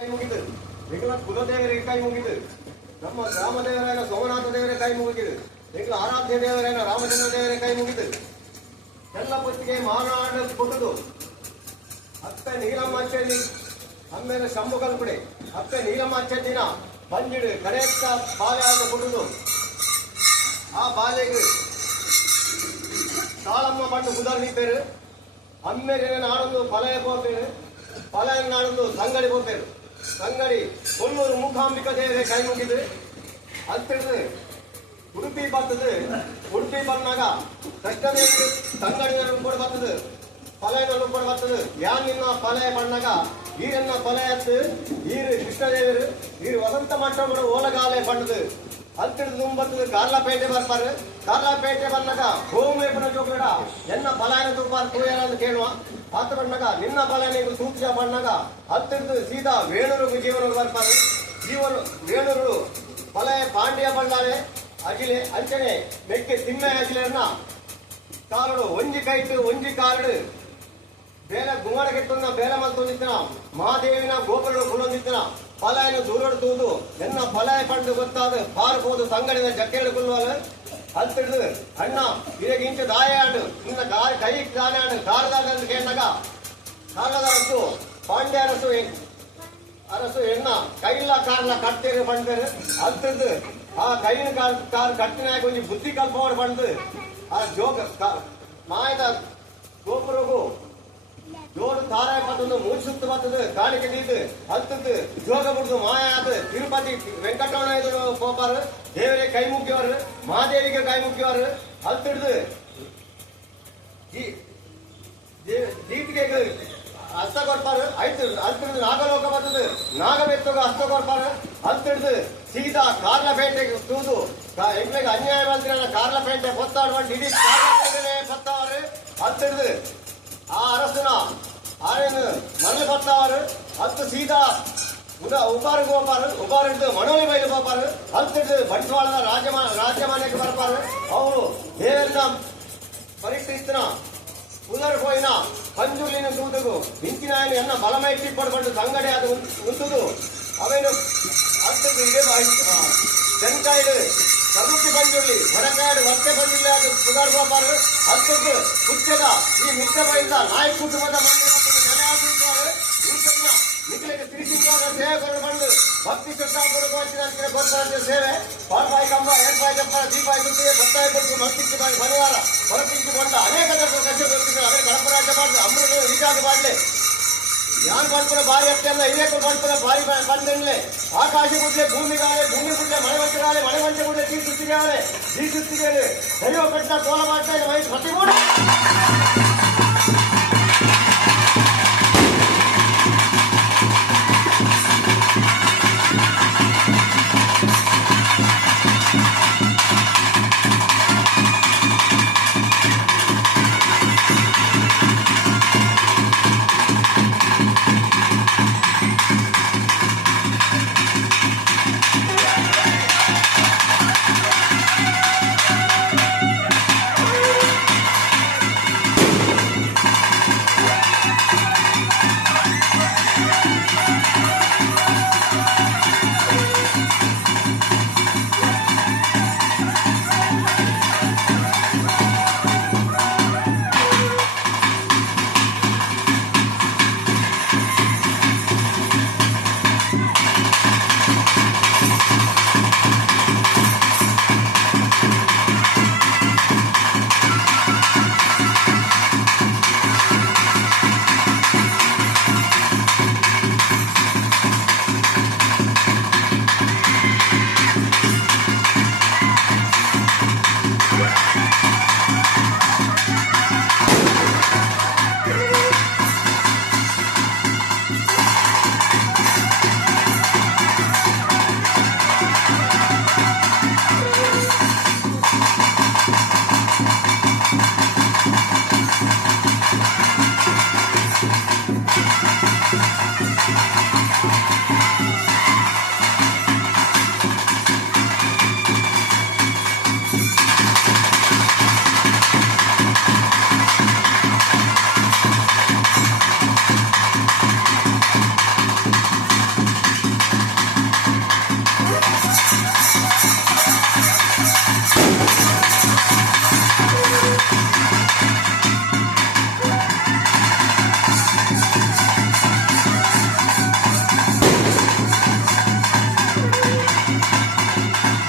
ಕೈ ಮುಗಿದು ಎಂಗ್ಲ ಕುಲದೇವರಿಗೆ ಕೈ ಮುಗಿದು ನಮ್ಮ ಗ್ರಾಮದೇವರಾದ ಸೋಮನಾಥ ದೇವರ ಕೈ ಮುಗಿದು ಎಂಗ್ಲ ಆರಾಧ್ಯ ದೇವರಾದ ರಾಮಚಂದ್ರ ದೇವರ ಕೈ ಮುಗಿದು ಎಲ್ಲ ಪೊತ್ತಿಗೆ ಮಾನಾಡ ಕೊಟ್ಟದು ಅತ್ತೆ ನೀಲಮ್ಮ ಅಚ್ಚಿ ಆಮೇಲೆ ಶಂಭು ಕಲ್ಪಡೆ ಅತ್ತೆ ನೀಲಮ್ಮ ಅಚ್ಚತ್ತಿನ ಬಂಜಿಡು ಕಡೆಯಕ್ಕ ಬಾಲೆಯಾದ ಕೊಟ್ಟದು ಆ ಬಾಲೆಗೆ ತಾಳಮ್ಮ ಪಂಡು ಕುದರ್ನಿಪ್ಪೇರು ಅಮ್ಮೇಲೆ ನಾಡೊಂದು ಪಲಯ ಪೋಪೇರು ಪಲಯ ನಾಡೊಂದು ಸಂಗಡಿ ಪೋಪೇರು ಸಂಗಡಿ ಕೊಲ್ಲೂರು ಮೂಕಾಂಬಿಕಾ ದೇವರೇ ಕೈ ಮುಗಿದು ಅಂತಿಳಿದು ಉಡುಪಿ ಬರ್ತದೆ ಉಡುಪಿ ಬಂದಾಗ ಕೃಷ್ಣದೇವಿ ಸಂಗಡಿ ಕೂಡ ಬರ್ತದೆ ಪಲಯನೂ ಕೂಡ ಬರ್ತದೆ ಯಾನಿನ್ನ ಪಲಯ ಬಣ್ಣಾಗ ಈರನ್ನ ಪಲಯ ಹತ್ತು ಈರು ಕೃಷ್ಣದೇವರು ಈರು ವಸಂತ ಮಂಟಪದ ಓಲಗಾಲೆ ಬಣ್ಣದು ಅಂತಿಳಿದು ತುಂಬತ್ತದು ಕಾರ್ಲಾಪೇಟೆ ಬರ್ತಾರೆ ಕಾರ್ಲಾಪೇಟೆ ಬಂದಾಗ ಹೋಮೇಪನ ಜೋಗಡ ಎನ್ನ ಪಲಾಯನ ತುಪ್ಪಾರ ತೂಯನ ಕೇಳುವ ಆತ ಬಂದಾಗ ನಿನ್ನ ಪಲಾಯನಿಗೂ ಸೂಕ್ಷ್ಮ ಬಂದಾಗ ಹತ್ತಿರದು ಸೀದಾ ವೇಣೂರು ಜೀವನ ಬರ್ತಾರೆ ಜೀವನ ವೇಣೂರು ಪಲಯ ಪಾಂಡ್ಯ ಬಳ್ಳಾರೆ ಅಜಿಲೆ ಅಂಚನೆ ಮೆಕ್ಕೆ ತಿಮ್ಮೆ ಅಜಿಲೆಯನ್ನ ಕಾಲಡು ಒಂಜಿ ಕೈತು ಒಂಜಿ ಕಾಲಡು ಬೇಲೆ ಗುಂಗಡಗೆಟ್ಟನ್ನ ಬೇಲೆ ಮಲ್ತೊಂದಿತ್ತನ ಮಹಾದೇವಿನ ಗೋಪುರಡು ಕುಲೊಂದಿತ್ತನ ಪಲಾಯನ ದೂರಡು ತೂದು ಎನ್ನ ಪಲಾಯ ಪಂಡು ಗೊತ್ತಾದ ಪಾರ್ಬೋದು ಸಂಗಡಿನ ಜಕ್ಕೆಡು ಕುಲ್ಲುವಾಗ ಹತ್ತಿಡ್ದು ಅಣ್ಣ ಇದಕ್ಕೆ ಇಂಚು ದಾಯ ಆಡು ಇನ್ನ ಕೈ ದಾನೆ ಆಡು ಕಾರದಾಗ ಅಂತ ಕೇಳಿದಾಗ ಕಾರದ ಅರಸು ಪಾಂಡ್ಯ ಅರಸು ಎಣ್ಣ ಕೈಲ ಕಾರ್ಲ ಕಟ್ತೇರು ಬಂಡ್ಬೇರು ಹತ್ತಿಡ್ದು ಆ ಕೈನ ಕಾರ್ ಕಟ್ಟಿನ ಕೊಂಚ ಬುದ್ಧಿ ಕಲ್ಪವರು ಬಂದು ಆ ಜೋಗ ಮಾಯದ ಗೋಪುರಗೂ ಜೋಡು ತಾರಾಯ ಪತ್ತದು ಮೂರು ಸುತ್ತು ಬರ್ತದೆ ಕಾಣಿಕೆ ನೀದು ಹತ್ತದ್ದು ಜೋಗ ಬಿಡ್ದು ಮಾಯ ಆದ ತಿರುಪತಿ ವೆಂಕಟರಮಣ ಎದುರು ಪೋಪಾರು ದೇವರೇ ಕೈ ಮುಗ್ಗಿಯವರು ಮಹಾದೇವಿಗೆ ಕೈ ಮುಗ್ಗಿಯವರು ಹತ್ತಿಡ್ದು ದೀಪಿಗೆ ಹಸ್ತ ಕೊಡ್ಪಾರು ಆಯ್ತು ಹತ್ತಿಡ್ದು ನಾಗಲೋಕ ಬರ್ತದೆ ನಾಗಬೆತ್ತಗ ಹಸ್ತ ಕೊಡ್ಪಾರು ಹತ್ತಿಡ್ದು ಸೀದಾ ಕಾರ್ಲಪೇಟೆಗೆ ತೂದು ಎಂಟ್ಲೆಗೆ ಅನ್ಯಾಯ ಬಂದ್ರೆ ಕಾರ್ಲಪೇಟೆ ಪೊತ್ತಾಡ್ಬಂಡು ಇಡೀ ಕಾರ್ಲಪೇಟೆ ಪತ್ತವರು ಹತ್ತಿಡ್ದು ಆ ಅರಸನ ಆರೇನು ಮನೆ ಬರ್ತಾವರು ಹತ್ತು ಸೀದಾ ಉಪಾರಿಗೆ ಹೋಗ್ಬಾರು ಉಪಾರ ಹಿಡಿದು ಮನೋಳಿ ಬೈಲು ಹೋಗ್ಬಾರು ಹತ್ತಿದ್ದು ಬಂಟ್ವಾಳದ ರಾಜ್ಯಮಾನ್ಯಕ್ಕೆ ಬರ್ಬಾರು ಅವರು ದೇವರನ್ನ ಪರೀಕ್ಷಿಸ್ತನ ಉದರ್ ಹೋಯಿನ ಕಂಜುಲಿನ ತೂದುಗು ಇಂಚಿನ ಎನ್ನ ಬಲಮೈ ಪಡ್ಕೊಂಡು ಸಂಗಡಿ ಅದು ಉಂಟುದು ಅವೇನು ಹತ್ತಿದ್ದು ಇದೆ ತೆಂಕಾಯಿಡು ಕರುತಿ ಬಂಜುಳ್ಳಿ ಹೊರಕಾಡು ಹೊಟ್ಟೆ ಬಂದಿಲ್ಲ ಅದು ಸುಧಾರ್ ಗೋಪಾರು ಹತ್ತಿದ್ದು ಕುಚ್ಚದ ಈ ಮಿತ್ರಗಳಿಂದ ನಾಯಕ ಕುಟುಂಬದ ನೆಲೆ ಆಗಿರುತ್ತಾರೆ ನಿಖಿಲಿಗೆ ತಿರುಚಿಂಗಾದ ಸೇವೆಗಳು ಬಂದು ಭಕ್ತಿ ಶ್ರದ್ಧಾಪುರ ಗೊತ್ತಾದ ಸೇವೆ ಪಾಲ್ಪಾಯಿ ಕಂಬ ಏರ್ಪಾಯಿ ಚಪ್ಪ ದೀಪಾಯಿ ಗುತ್ತಿಗೆ ಬತ್ತಾಯಿ ಕೊಟ್ಟು ಮತ್ತಿತ್ತು ಶನಿವಾರ ಹೊರತಿಂದುಕೊಂಡ ಅನೇಕ ಕಚ್ಚೆ ಬರ್ತಿದ್ರು ಅದೇ ಗಣಪರಾಜ್ಯ ಮಾಡಿದ್ರು ಅಮೃತ ಈಜಾಗ ಮಾಡಲಿ ಯಾನ್ ಬಂದ್ಪುರ ಭಾರಿ ಅಷ್ಟೆಲ್ಲ ಇದೇಕು ಬಂದ್ಪುರ ಭಾರಿ ಬಂದೆನ್ಲೆ ಆಕಾಶ ಗುಡ್ಲೆ ಭೂಮಿ ಗುಡ್ಲೆ ಮನೆ ವಂಚೆ ಗುಡ್ಲೆ ತೀ ಸುತ್ತಿಗೆ ದೈವ ಕಟ್ಟಿದ ಕೋಲ ಮಾಡ್ತಾ ಮೈ ಪ್ರತಿಗೂಡ